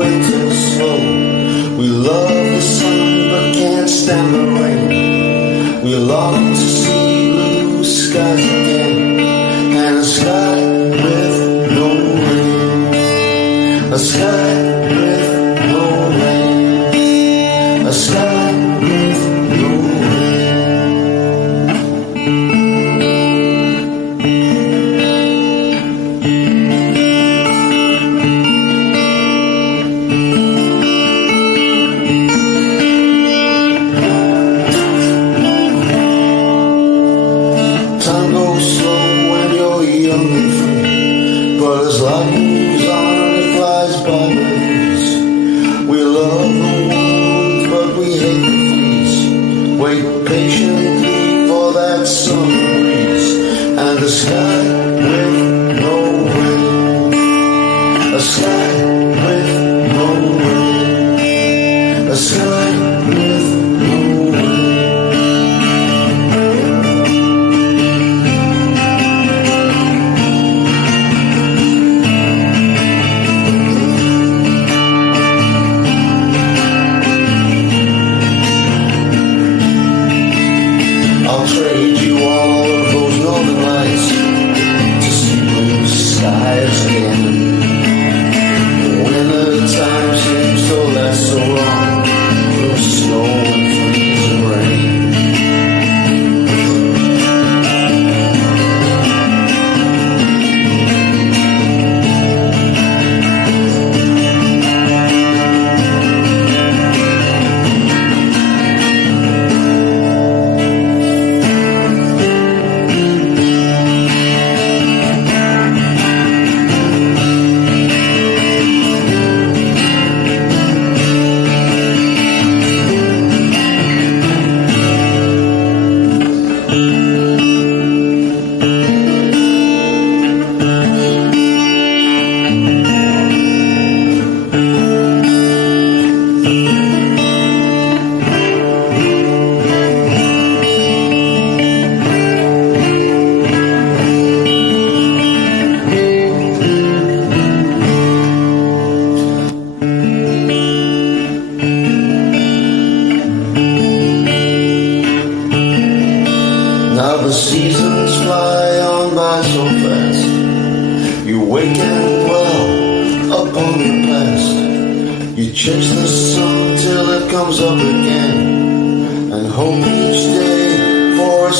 winter slow. We love the sun but can't stand the rain. We long to see blue skies again, and a sky with no rain. A sky with no rain. A sky with no rain. Time goes slow when you're young and free, but as life moves on, it flies by with ease. We love the warmth, but we hate the freeze. Wait patiently for that summer breeze, and a sky with no rain. A sky with no rain. A sky with no rain. I'll trade you all of those northern lights to see blue skies again. Winter time seems to last so long through snow and freezing rain. Now the seasons fly on by so fast. You wake and dwell upon your past. You chase the sun till it comes up again, and hope each day for a